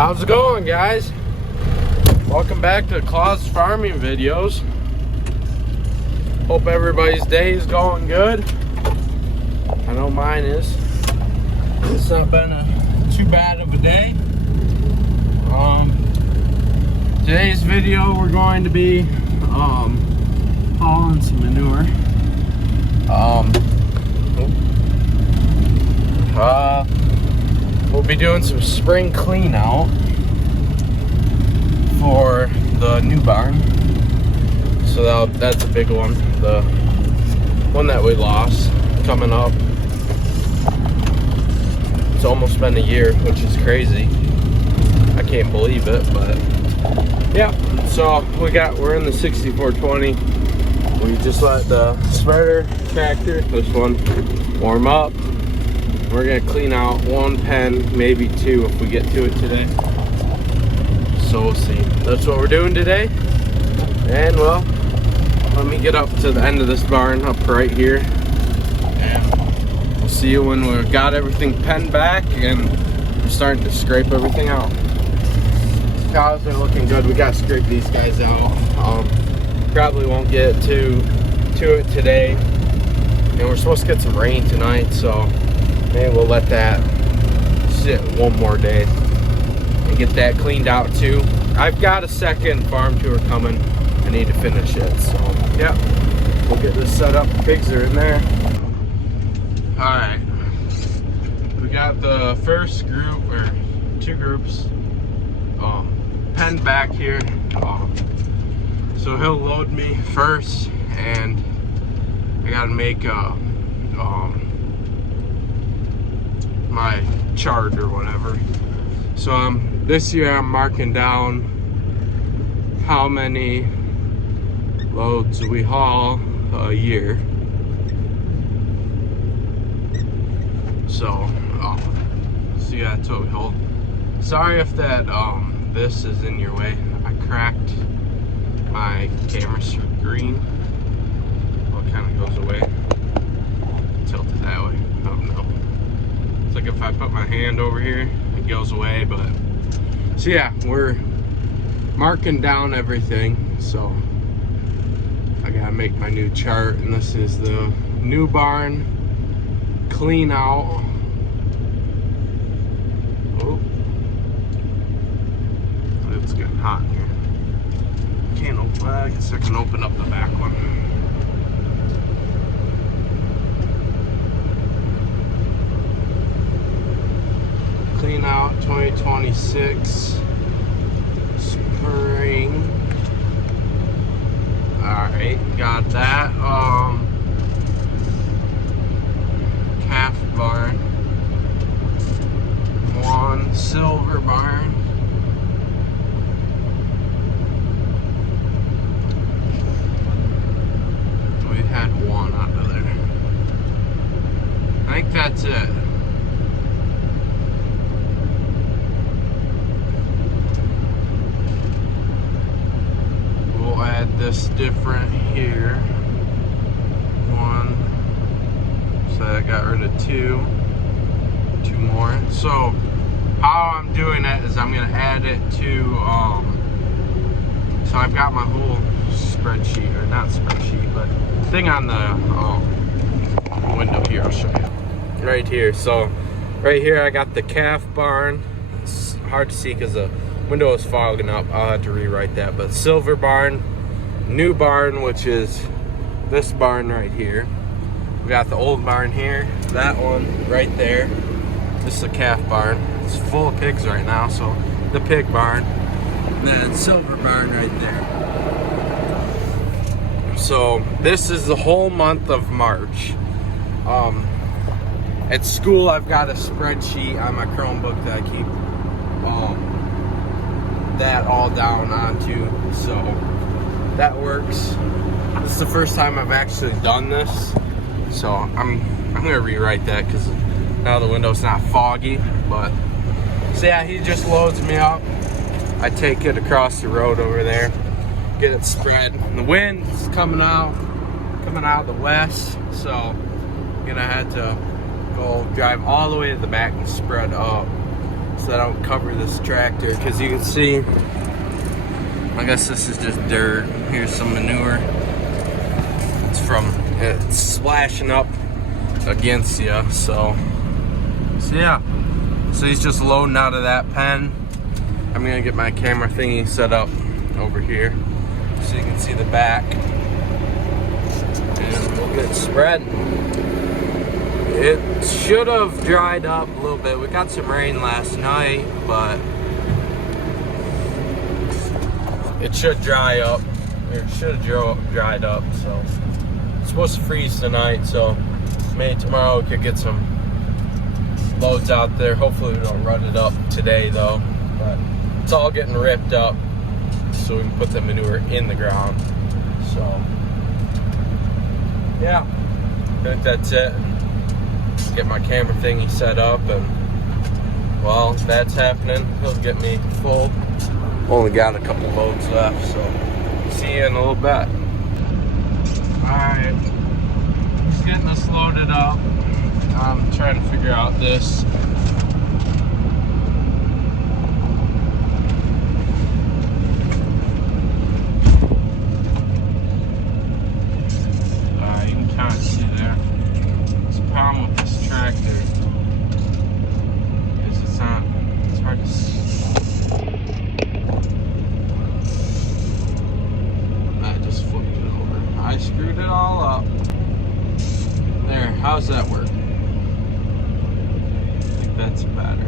How's it going, guys? Welcome back to Claus Farming Videos. Hope everybody's day is going good. I know mine is. It's not been too bad of a day. Today's video we're going to be hauling some manure. We'll be doing some spring clean out for the new barn. So that's a big one. The one that we lost coming up. It's almost been a year, which is crazy. I can't believe it, but yeah. So we're in the 6420. We just let the spreader tractor, this one, warm up. We're gonna clean out one pen, maybe two if we get to it today. So we'll see. That's what we're doing today. And well, let me get up to the end of this barn, up right here. And we'll see you when we've got everything penned back and we're starting to scrape everything out. Cows are looking good. We gotta scrape these guys out. Probably won't get to it today. And we're supposed to get some rain tonight, so maybe we'll let that sit one more day and get that cleaned out too. I've got a second farm tour coming. I need to finish it, so yeah. We'll get this set up. Pigs are in there. Alright. We got the first group, or two groups, penned back here. So he'll load me first, and I gotta make my chart or whatever. So this year I'm marking down how many loads we haul a year. So yeah, that's what we hold. Sorry if that this is in your way. I cracked my camera screen. Well, it kind of goes away. Tilt it that way. Oh no. It's like if I put my hand over here, it goes away, but so yeah, we're marking down everything. So I gotta make my new chart, and this is the new barn clean out. Oh, it's getting hot in here. Can't open. I guess I can open up the back one. Clean out 2026 spring. Alright, got that. Calf barn. One silver barn. We had one under there. I think that's it. Add this different here. One. So I got rid of two more. So how I'm doing it is I'm gonna add it to so I've got my whole spreadsheet, or not spreadsheet, but thing on the window here. I'll show you right here. So right here I got the calf barn. It's hard to see because the window is fogging up. I'll have to rewrite that. But silver barn, new barn, which is this barn right here. We got the old barn here, that one right there. This is a calf barn. It's full of pigs right now, so the pig barn. And then silver barn right there. So this is the whole month of March. At school I've got a spreadsheet on my Chromebook that I keep that all down onto, so that works. This is the first time I've actually done this, so I'm gonna rewrite that because now the window's not foggy. But so yeah, he just loads me up. I take it across the road over there, get it spread. And the wind's coming out the west, so I'm gonna have to go drive all the way to the back and spread up so I don't cover this tractor, because you can see, I guess this is just dirt. Here's some manure. It's splashing up against you, so yeah. So he's just loading out of that pen. I'm gonna get my camera thingy set up over here so you can see the back, and we'll get spread. It should have dried up a little bit. We got some rain last night, but it should dry up. It should have dried up, so it's supposed to freeze tonight, so maybe tomorrow we could get some loads out there. Hopefully we don't run it up today though, but it's all getting ripped up so we can put the manure in the ground. So yeah, I think that's it. Get my camera thingy set up, and while that's happening, he'll get me full. Only got a couple loads left, so see you in a little bit. Alright, just getting us loaded up. I'm trying to figure out this. You can kind of see there. There's a problem with this tractor is it's hard to see. I just flipped it over. I screwed it all up. There, how's that work? I think that's better.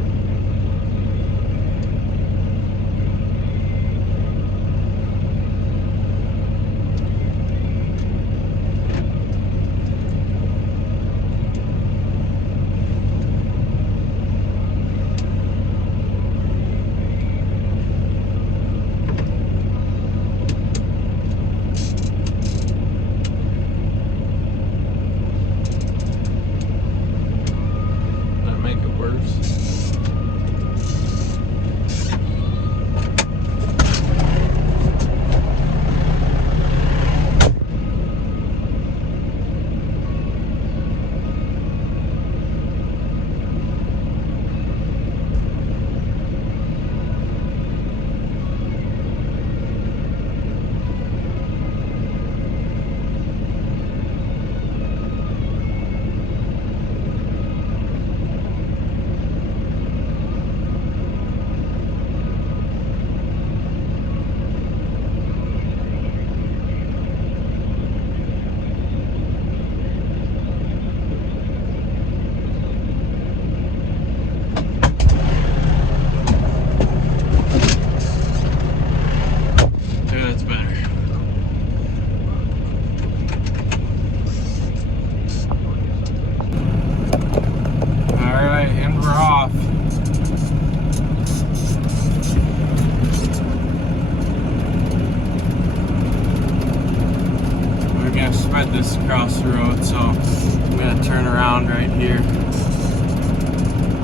This across the road, so I'm gonna turn around right here.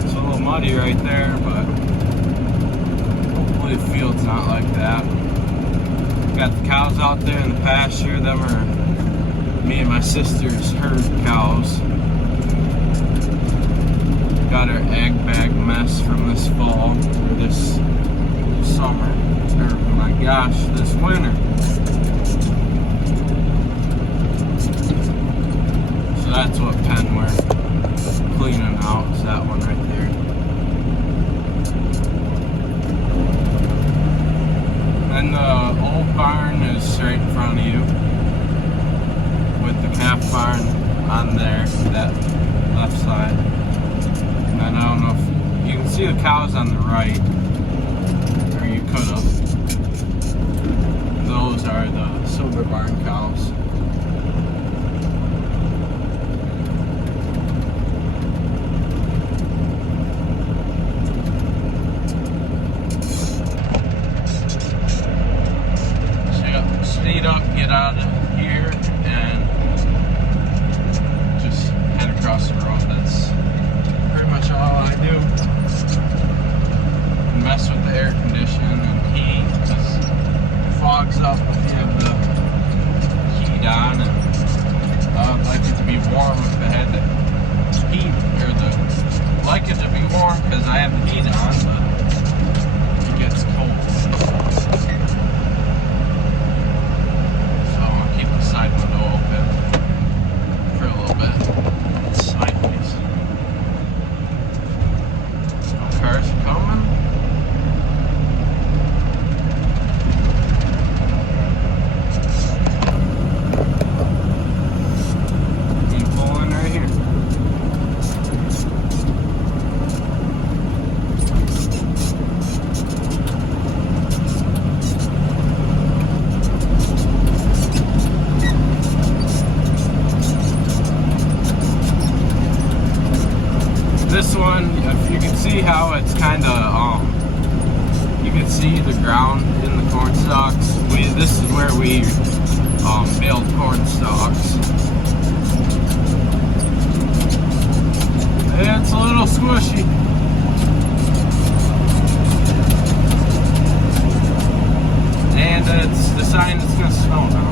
It's a little muddy right there, but hopefully the field's not like that. Got the cows out there in the pasture. Them are me and my sister's herd cows. Got our egg bag mess from this fall, or this summer, or my gosh, this winter. So that's what pen we're cleaning out, is that one right there. And the old barn is right in front of you, with the calf barn on there, that left side. And then I don't know if you can see the cows on the right, or you could have. Those are the silver barn cows. Speed up, get out of here, and just head across the road. That's pretty much all I do. And mess with the air conditioning and heat, because it fogs up if you have the heat cars coming. You pull in right here. This one, if you can see how it's kind of, you can see the ground in the corn stalks. This is where we build corn stalks. It's a little squishy. And it's the sign it's gonna snow now.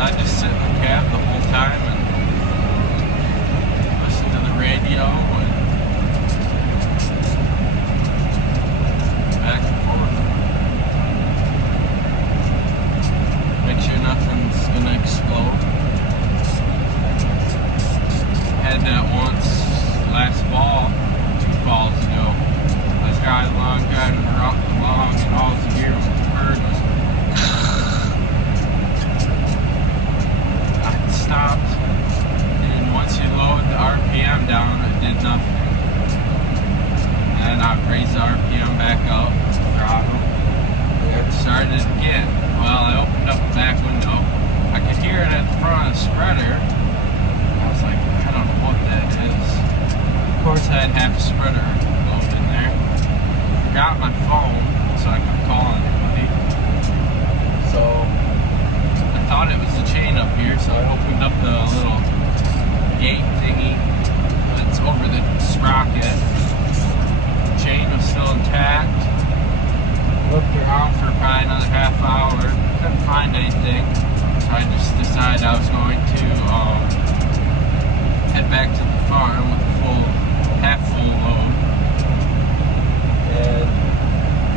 I just sit in the cab the whole time and listen to the radio and back and forth. Make sure nothing's gonna explode. Had that once last fall, 2 falls ago. I was driving along, and all the gear was heard was stopped, and once you load the RPM down, it did nothing. And I raised the RPM back up, throttle, and started again. Well, I opened up the back window. I could hear it at the front of the spreader. I was like, I don't know what that is. Of course, I had half a spreader loaded in there. Forgot my phone, so I could call anybody. So I thought it was the chain up here, so I opened up the little gate thingy that's over the sprocket. The chain was still intact. Looked around for probably another half hour. Couldn't find anything, so I just decided I was going to head back to the farm with a half full load. And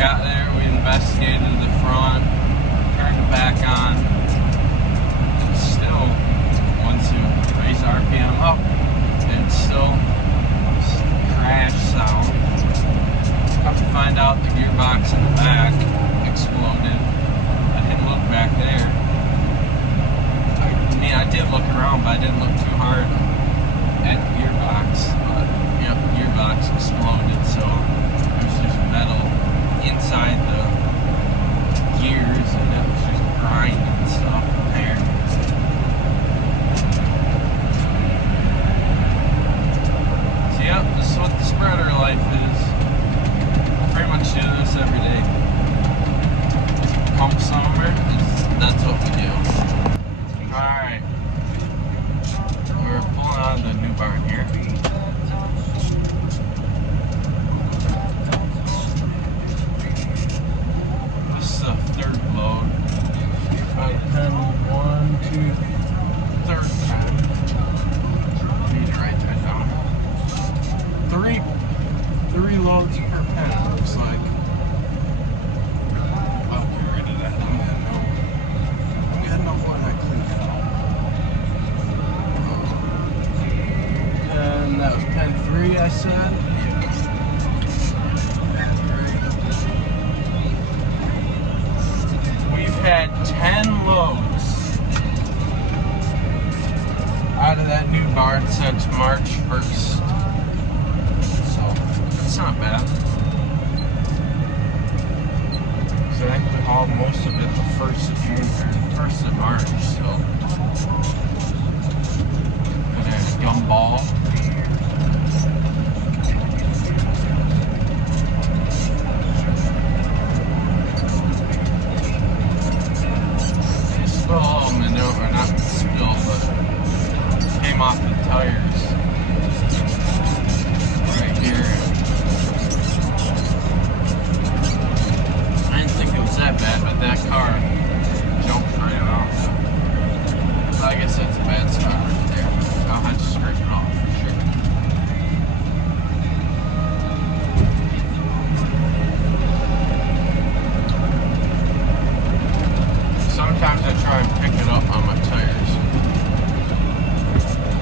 got there, we investigated the front, turned it back on. Still, once you raise the RPM up, it's still crash sound. Come to find out the gearbox in the back exploded. I didn't look back there. I mean, I did look around, but I didn't look too hard at the gearbox. But yep, the gearbox exploded, so it was just metal inside the gears, and it was just grinding stuff there. Yep, this is what the spreader life is. Pretty much do this every day. Pump somewhere, that's what we do. Alright. We're pulling out of the new barn here. This is the third load. Third time. I need to write that down. Three loads per pen, it looks like. I'll get rid of that. I'm gonna know what I cleaned out. And that was pen 3, I said. We've had 10 loads out of that new barn since March 1st. It's not bad. So I think we hauled most of it the 1st of June or 1st of March, so. And there's Gumball. spill a little manure, not spill, but came off the tires right here. I didn't think it was that bad, but that car jumped right off. So I guess that's a bad spot right there. I'll have to scrape it off for sure. Sometimes I try and pick it up on my tires.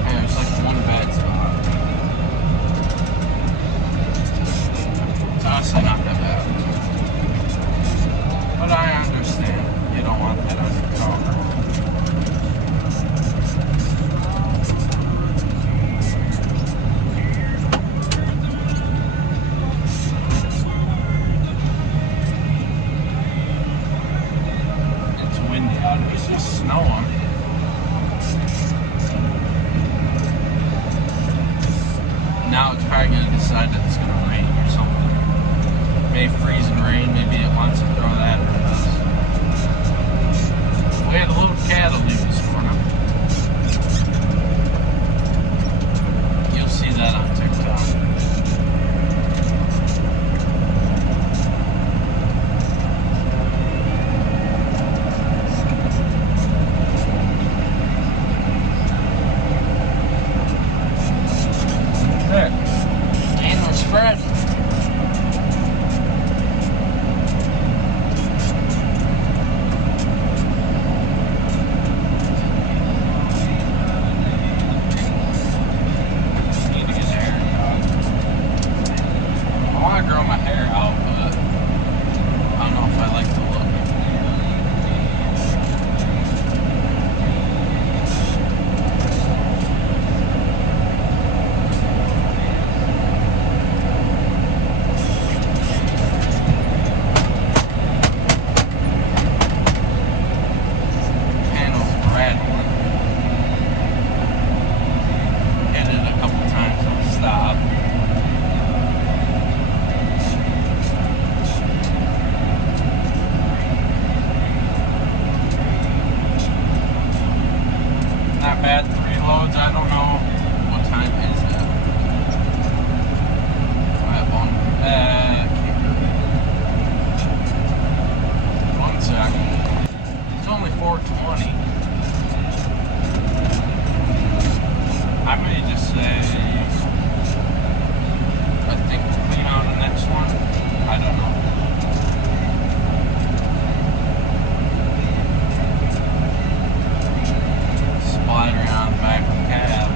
And there's like one bad spot. It's honestly not that bad. But I understand. You don't want that on your car. It's windy out. It's just snowing. Now it's probably going to decide that it's going to rain or something. May freeze and rain. Maybe it wants to throw that at us. We had a little cattle leave this morning. You'll see that on TikTok. There. And we're spreading. Need to get the hair cut. I want to grow my hair out, but I don't know if I like the look. Panels rattling. Hit it a couple times, it'll stop. Not bad, 3 loads. I don't know what time is it. I have one sec. It's only 4:20. I may just say, I think we'll clean out the next one. I don't know. Splatter on the back of the cab.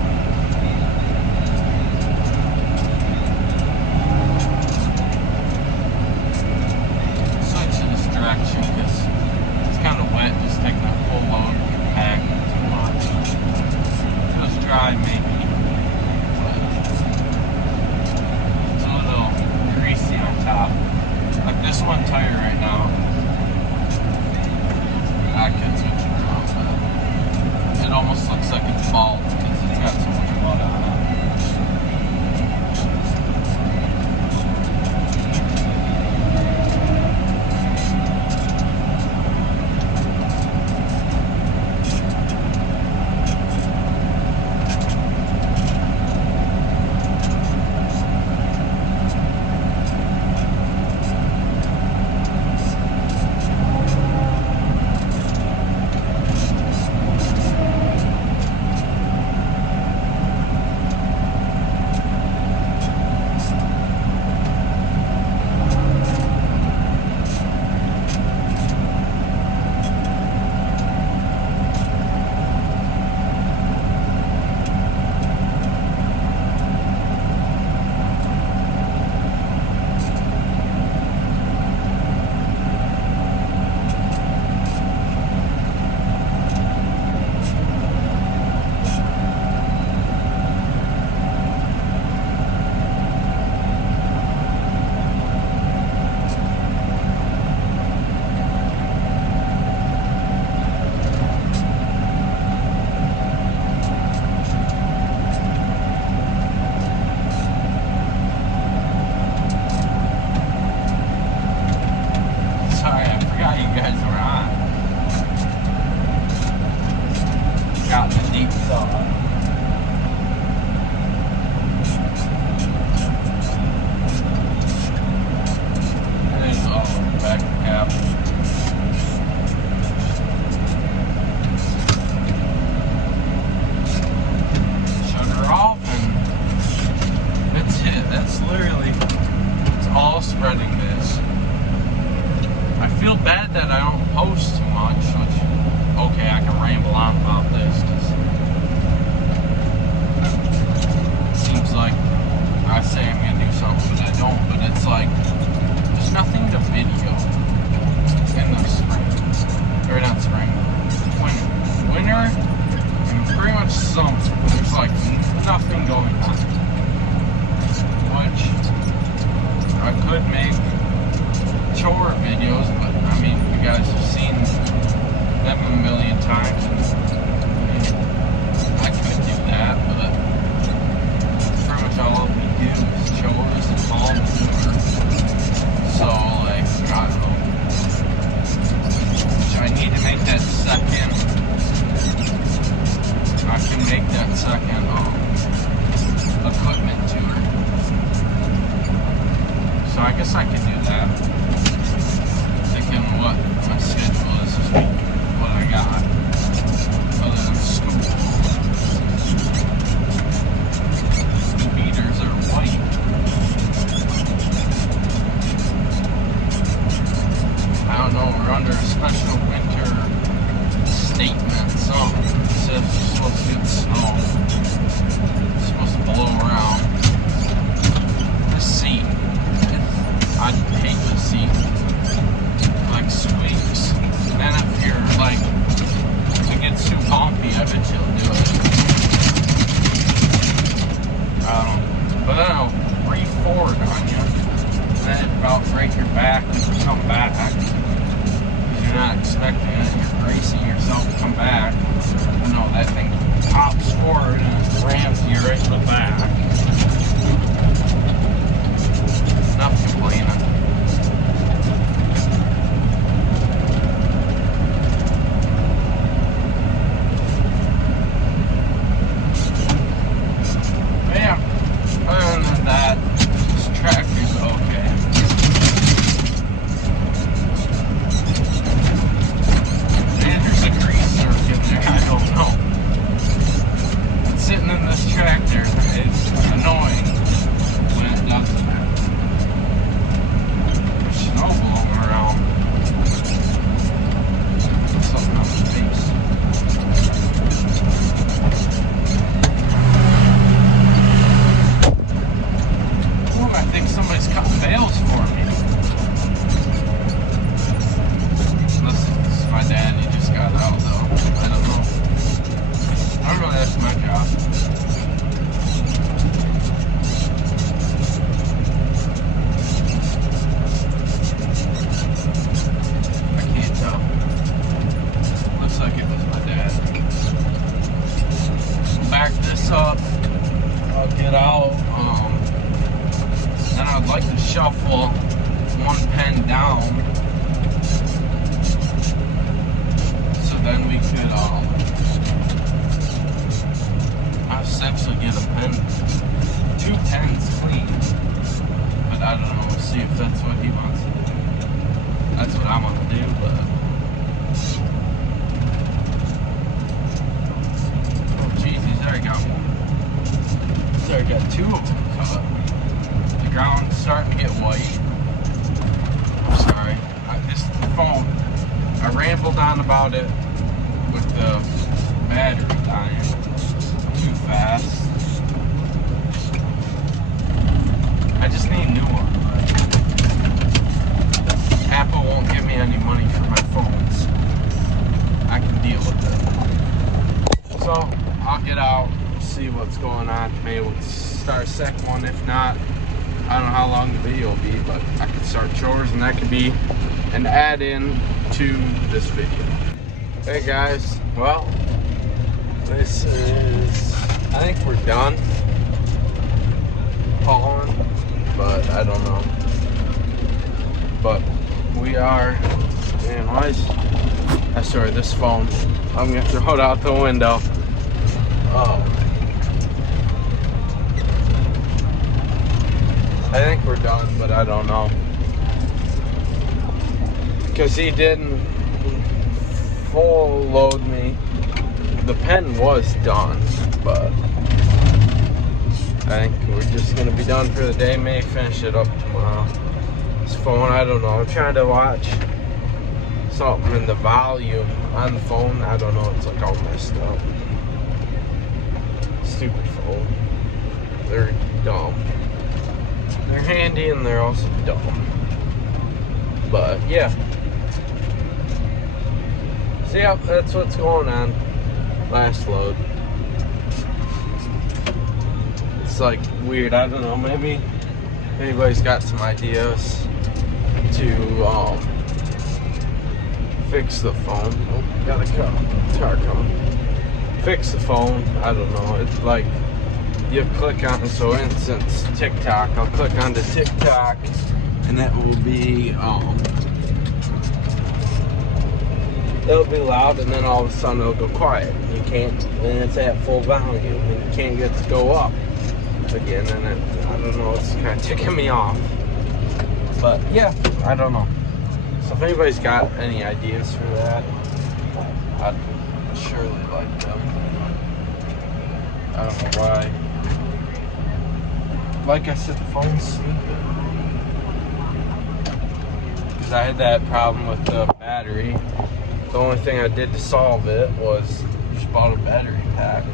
could I'll essentially get a pen, 2 pens clean. But I don't know, we'll see if that's what he wants to do. That's what I want to do, but oh geez, he's already got one. He's already got 2 of them cut. The ground's starting to get white. I'm sorry. This phone, I rambled on about it with the battery dying too fast. I just need a new one. Apple won't give me any money for my phones. I can deal with it. So I'll get out, see what's going on. Maybe we'll start a second one. If not, I don't know how long the video will be, but I could start chores and that could be an add-in to this video. Hey guys, well, this is, I think we're done hauling, but I don't know. But we are, man, why is, sorry, this phone, I'm gonna throw it out the window. Oh. I think we're done, but I don't know. Because he didn't full load me. The pen was done, but I think we're just gonna be done for the day. May finish it up tomorrow. This phone, I don't know. I'm trying to watch something in the volume on the phone. I don't know. It's like all messed up. Stupid phone. They're dumb. They're handy and they're also dumb. But yeah. So yeah, that's what's going on. Last load. It's like weird. I don't know. Maybe anybody's got some ideas to fix the phone. Oh, got a car coming. Fix the phone. I don't know. It's like you click on, so instance TikTok. I'll click onto TikTok, and that will be it'll be loud, and then all of a sudden it'll go quiet. You can't, and it's at full volume, and you can't get to go up again. And I don't know, it's kind of ticking me off. But yeah, I don't know. So if anybody's got any ideas for that, I'd surely like them. I don't know why. Like I said, the phone's stupid. Because I had that problem with the battery. The only thing I did to solve it was just bought a battery pack.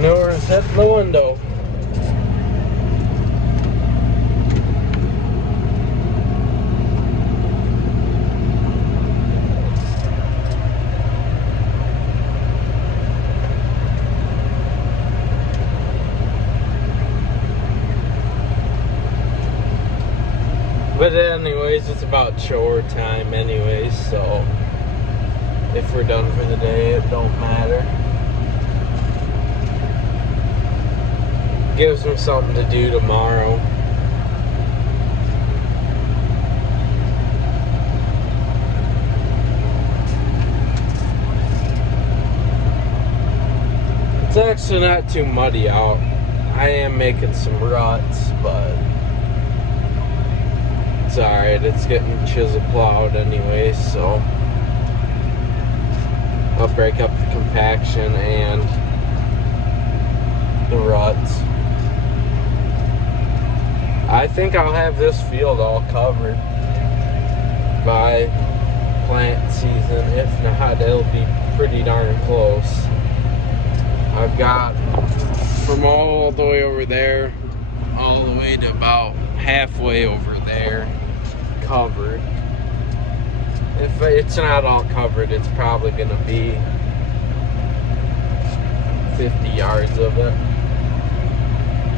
Manure's hitting the window. But anyways, it's about chore time anyways, so if we're done for the day, it don't matter. Gives me something to do tomorrow. It's actually not too muddy out. I am making some ruts, but it's alright. It's getting chisel plowed anyway, so I'll break up the compaction and the ruts. I think I'll have this field all covered by plant season. If not, it'll be pretty darn close. I've got from all the way over there all the way to about halfway over there covered. If it's not all covered, it's probably gonna be 50 yards of it.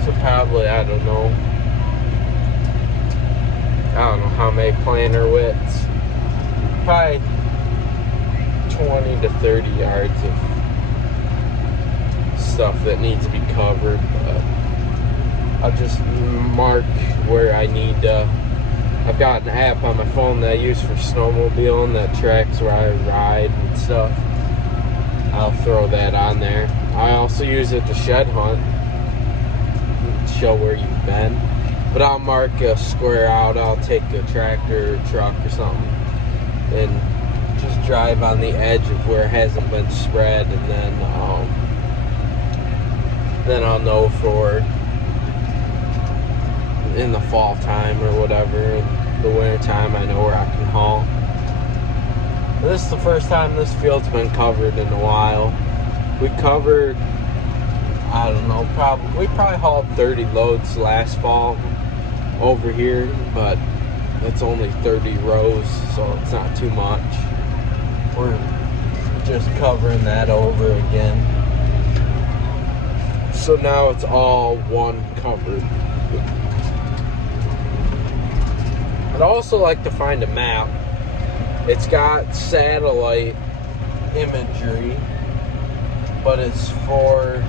So probably, I don't know, I don't know how many planter widths. Probably 20 to 30 yards of stuff that needs to be covered. But I'll just mark where I need to. I've got an app on my phone that I use for snowmobiling that tracks where I ride and stuff. I'll throw that on there. I also use it to shed hunt, show where you've been. But I'll mark a square out. I'll take a tractor or truck or something and just drive on the edge of where it hasn't been spread, and then I'll know for in the fall time or whatever, in the winter time I know where I can haul. This is the first time this field's been covered in a while. We covered, I don't know, we probably hauled 30 loads last fall over here, but it's only 30 rows, so it's not too much. We're just covering that over again. So now it's all one covered. I'd also like to find a map. It's got satellite imagery, but it's for,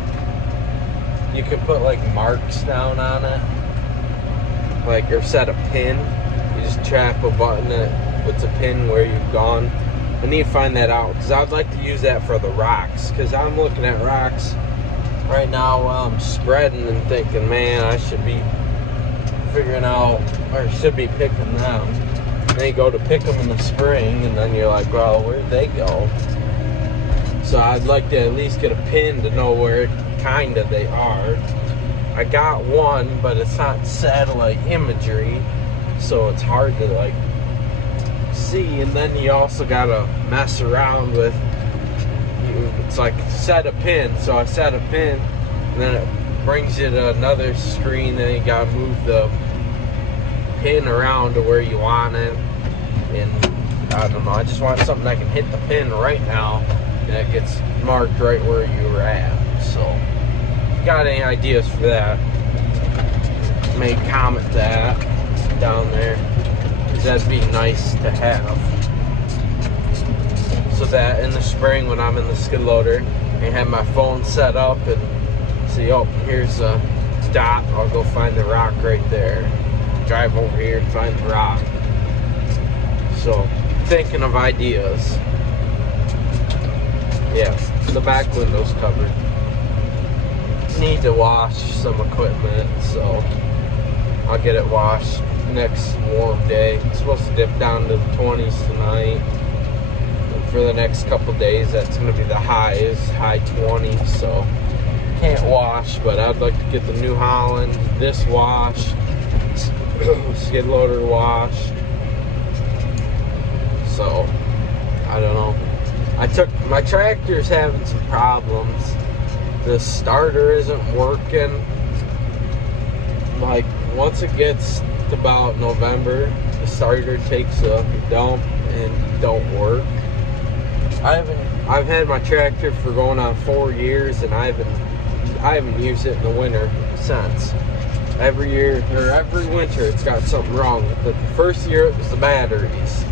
you can put like marks down on it, like, or set a pin. You just tap a button that puts a pin where you've gone. I need to find that out, because I'd like to use that for the rocks, because I'm looking at rocks right now while I'm spreading and thinking, man, I should be figuring out, or should be picking them. And then you go to pick them in the spring, and then you're like, well, where'd they go? So I'd like to at least get a pin to know where kinda they are. I got one, but it's not satellite imagery, so it's hard to like see. And then you also gotta mess around with, it's like set a pin. So I set a pin, and then it brings you to another screen. Then you gotta move the pin around to where you want it. And I don't know, I just want something I can hit the pin right now and it gets marked right where you were at. So if you got any ideas for that, may comment that down there, because that'd be nice to have, so that in the spring when I'm in the skid loader I have my phone set up and see, oh, here's a dot, I'll go find the rock right there, drive over here and find the rock. So thinking of ideas. Yeah, the back window's covered. Need to wash some equipment, so I'll get it washed next warm day. It's supposed to dip down to the 20s tonight. And for the next couple days, that's going to be the highs, high 20s, so can't wash, but I'd like to get the New Holland, this washed, skid loader washed. So I don't know. My tractor's having some problems. The starter isn't working. Like, once it gets to about November, the starter takes a dump and don't work. I've had my tractor for going on 4 years, and I haven't used it in the winter since. Every year, or every winter, it's got something wrong with it. The first year it was the batteries.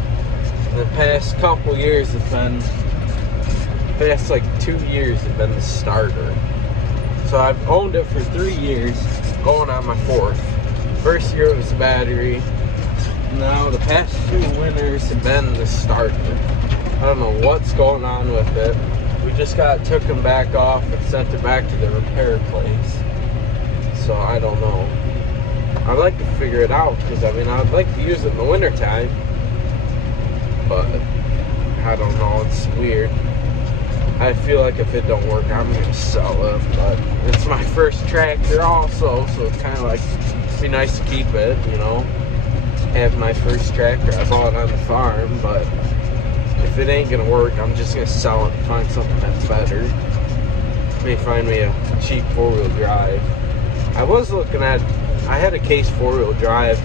The past couple years it's been, past like 2 years have been the starter. So I've owned it for 3 years, going on my 4th. First year it was the battery. Now the past 2 winters have been the starter. I don't know what's going on with it. We just took them back off and sent it back to the repair place. So I don't know. I'd like to figure it out, because I mean, I'd like to use it in the winter time, but I don't know, it's weird. I feel like if it don't work, I'm gonna sell it, but it's my first tractor also, so it's kind of like, it'd be nice to keep it, you know, have my first tractor. I bought it on the farm, but if it ain't gonna work, I'm just gonna sell it and find something that's better. May find me a cheap 4-wheel drive. I was looking at, I had a Case 4-wheel drive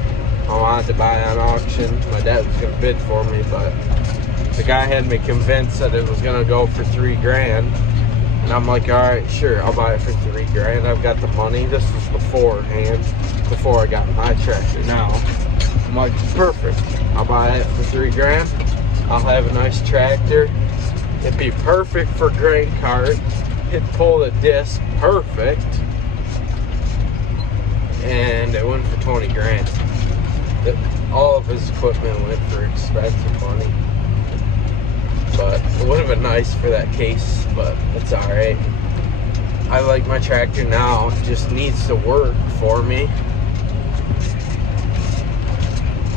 I wanted to buy on auction. My dad was gonna bid for me, but the guy had me convinced that it was gonna go for $3 grand. And I'm like, all right, sure, I'll buy it for $3 grand. I've got the money. This was before I got my tractor now. I'm like, perfect. I'll buy it for $3 grand. I'll have a nice tractor. It'd be perfect for grain cart. It'd pull the disc perfect. And it went for 20 grand. All of his equipment went for expensive money. But it would have been nice for that case, but it's alright. I like my tractor now. It just needs to work for me.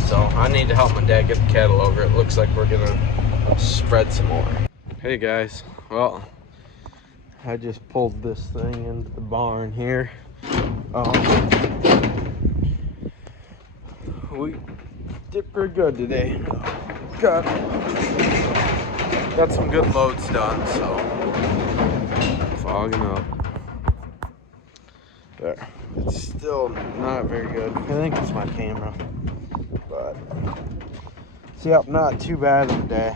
So I need to help my dad get the cattle over. It looks like we're gonna spread some more. Hey guys, well, I just pulled this thing into the barn here. We did pretty good today. Got some good loads done, so fogging up. There. It's still not very good. I think it's my camera. But see, yep, not too bad of a day.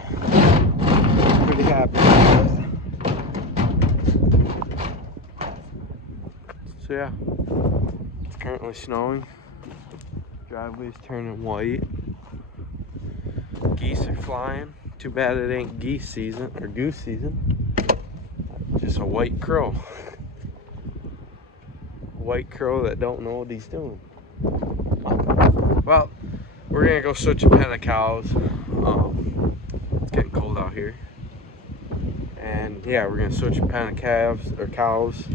Pretty happy with it. So yeah, it's currently snowing. Driveway's turning white. Geese are flying. Too bad it ain't geese season or goose season. Just a white crow. A white crow that don't know what he's doing. Well, we're gonna go switch a pen of cows. It's getting cold out here. And yeah, we're gonna switch a pen of calves or cows.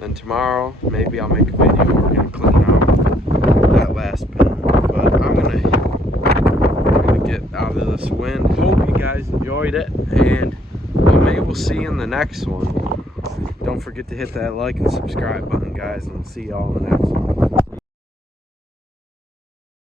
Then tomorrow, maybe I'll make a video. We're gonna clean out that last pen. But I'm gonna get out of this wind. Hope you guys enjoyed it, and maybe we'll see you in the next one. Don't forget to hit that like and subscribe button, guys, and see y'all in the next one.